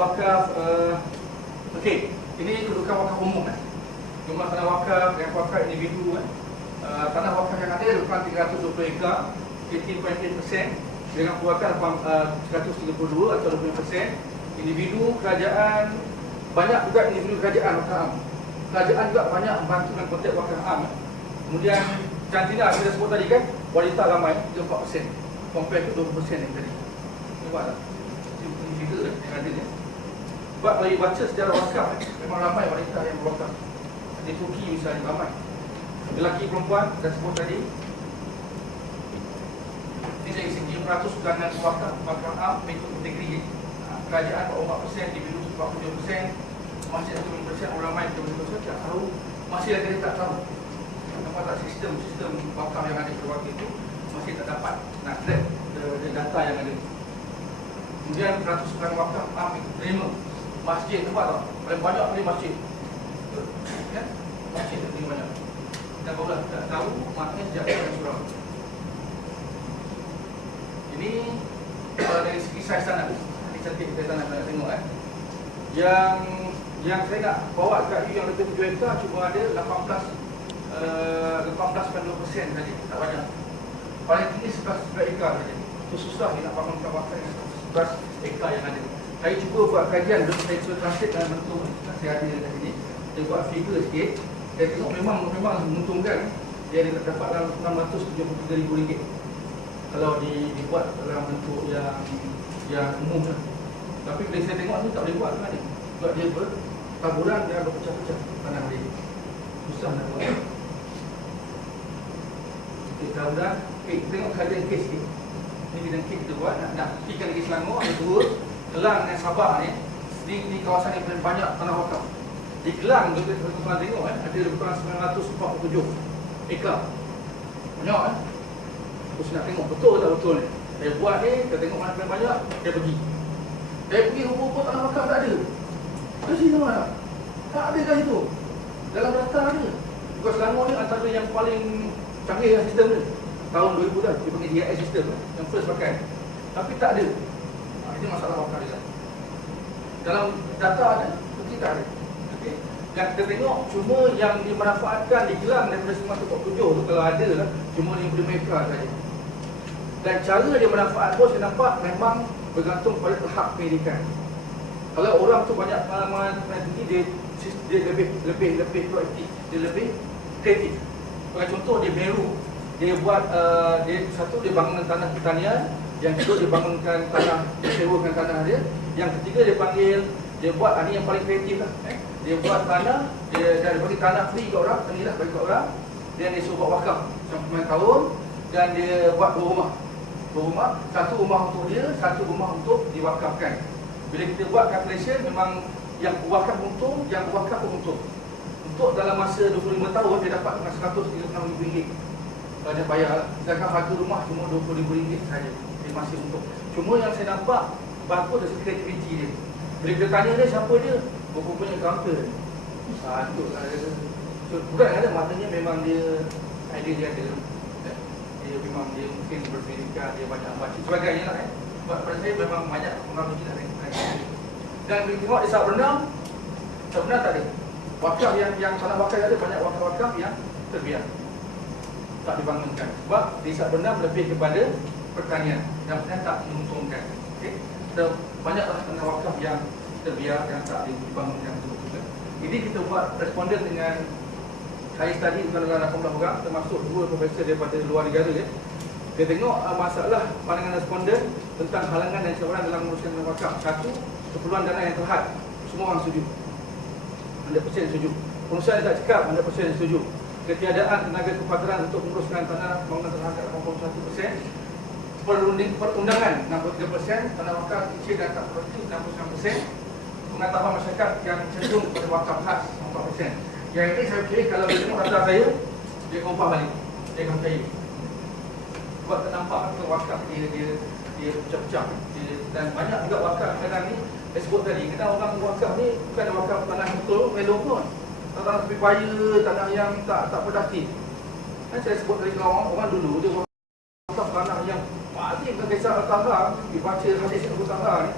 wakaf, okey, ini kedudukan wakaf umum jumlah tanah wakaf dan wakaf individu tanah wakaf yang ada lebih kurang 320 ekar, 18.8% dengan keluarkan 132 atau 20%. Individu kerajaan, banyak juga individu kerajaan wakaf am. Kerajaan juga banyak membantu dengan konteks wakaf am. Kemudian jantina kita sebut tadi kan, wanita ramai 4%, compare to 20% yang tadi. Nampak tak? Individu yang ada ni. Sebab kalau baca sejarah wakaf, memang ramai wanita yang berwakaf. Di Turki misalnya ramai. Lelaki perempuan dah sebut tadi. Ini dari segi peraturan wakaf am mengikut kategori. Kerajaan 4%, individu 47%, masih ada 20% orang ramai 20% tak tahu, masih lagi dia tak tahu. Nampak tak sistem wakaf yang ada pada waktu itu masih tak dapat nak track data yang ada. Kemudian peraturan wakaf am terima masjid, nampak tak? Paling banyak ni masjid. Kan? Masjid terima banyak. Dan kalau tak tahu, maknanya sejak dan surau. Ini dari segi saiz tanah. Cantik kita nak tengok yang saya nak bawa kat you yang lebih 7 hektar cuma ada 18.2% saja, tak banyak. Paling tinggi 11 ekar saja. Itu susah dia nak bangunkan wakaf yang 11 ekar yang ada. Saya cuba buat kajian, saya cuba translate dalam bentuk saya ada kat sini. Saya buat figure sikit. Saya tengok memang menguntungkan. Dia ada dapat dalam RM673,000 kalau dibuat dalam bentuk yang umum lah. Tapi bila saya tengok ni tak boleh buat kan ni. Sebab dia bertaburan dan berpecah-pecah tanah dia. Susah nak buat. Okey, taburan. Okey, tengok kajian kes ni. Ni bidang kes kita buat. Nak pergi lagi Selangor, ada dua Kelang dengan Sabah ni. Ni kawasan yang paling banyak tanah wakaf. Di Kelang tu kita tengok ada lebih kurang 947 ekar. Banyak Terus nak tengok betul tak betul ni. Saya buat ni, kita tengok mana paling banyak, dia pergi. Dia pergi rupa-rupa tanah wakaf tak ada. Kasih sama tak? Tak ada kat situ. Dalam data ada. Because Selangor ni antara yang paling canggih lah sistem ni. Tahun 2000 dah, dia panggil GIS sistem yang first pakai. Tapi tak ada. Ini masalah wakaf dia. Dalam data ada, pergi tak ada. Okay. Yang kita tengok, cuma yang dimanfaatkan di Kelang daripada 947 tu kalau ada lah, cuma 55 ekar saja. Dan cara dia manfaat pun saya nampak memang bergantung pada tahap pendidikan. Kalau orang tu banyak pengalaman tinggi, dia lebih proaktif, dia lebih kreatif. Sebagai contoh, dia Meru, dia buat dia satu dia bangunkan tanah pertanian, yang kedua dia bangunkan tanah, dia sewakan tanah dia, yang ketiga dia panggil, dia buat ini yang paling kreatif lah. Dia buat tanah, dia bagi tanah free kat orang, tanilah bagi kat orang, dan dia suruh buat wakaf sampai 9 tahun, dan dia buat dua rumah, satu rumah untuk dia, satu rumah untuk diwakafkan. Bila kita buat calculation, memang yang wakaf untung, yang wakaf pun untung. Untuk dalam masa 25 tahun, dia dapat dengan RM136,000 kalau dia bayar. Sedangkan harga rumah cuma RM20,000 saja. Dia masih untung. Cuma yang saya nampak, bagus dari kreativiti dia. Bila kita tanya dia, siapa dia? Rupanya counter. Itu lah dia. Bukan ada, maknanya memang dia, idea dia ada. Dia memang dia mungkin berpendidikan, dia banyak baca sebagainya lah Sebab pada saya memang banyak pengaruh kita dan bila tengok di Sabrenam tak ada wakaf yang tanah wakaf ada, banyak wakaf-wakaf yang terbiar tak dibangunkan sebab di Sabrenam lebih kepada pertanian dan tak menguntungkan. Okay? So, banyaklah tanah wakaf yang terbiar yang tak dibangunkan betul-betul. Jadi kita buat responden dengan saya tadi bukan dalam 18 orang, termasuk 2 profesor daripada luar negara ya. Kita tengok masalah pandangan responden tentang halangan dan cabaran dalam menguruskan tanah wakaf. Satu, keperluan dana yang terhad. Semua orang setuju. 100% setuju. Pengusaha yang tak cakap, 100% setuju. Ketiadaan tenaga kepakaran untuk menguruskan tanah bangunan terhad 81%. Perundangan 63%, tanah wakaf kecil dan tak produktif 69%. Pengetahuan masyarakat yang cenderung kepada wakaf khas 4%. Yang ini saya fikir kalau dia tengok data saya, dia kompah balik. Dia akan percaya. Sebab tak nampak ke wakaf dia pecah-pecah. Dan banyak juga wakaf kadang ni, saya sebut tadi, kadang orang wakaf ni bukan ada wakaf tanah betul, melong pun. Tanah tepi paya, tanah yang tak produktif. Saya sebut tadi kalau orang dulu, dia wakaf tanah yang paling kisah Al-Tahar, dibaca hadis Al-Tahar ni,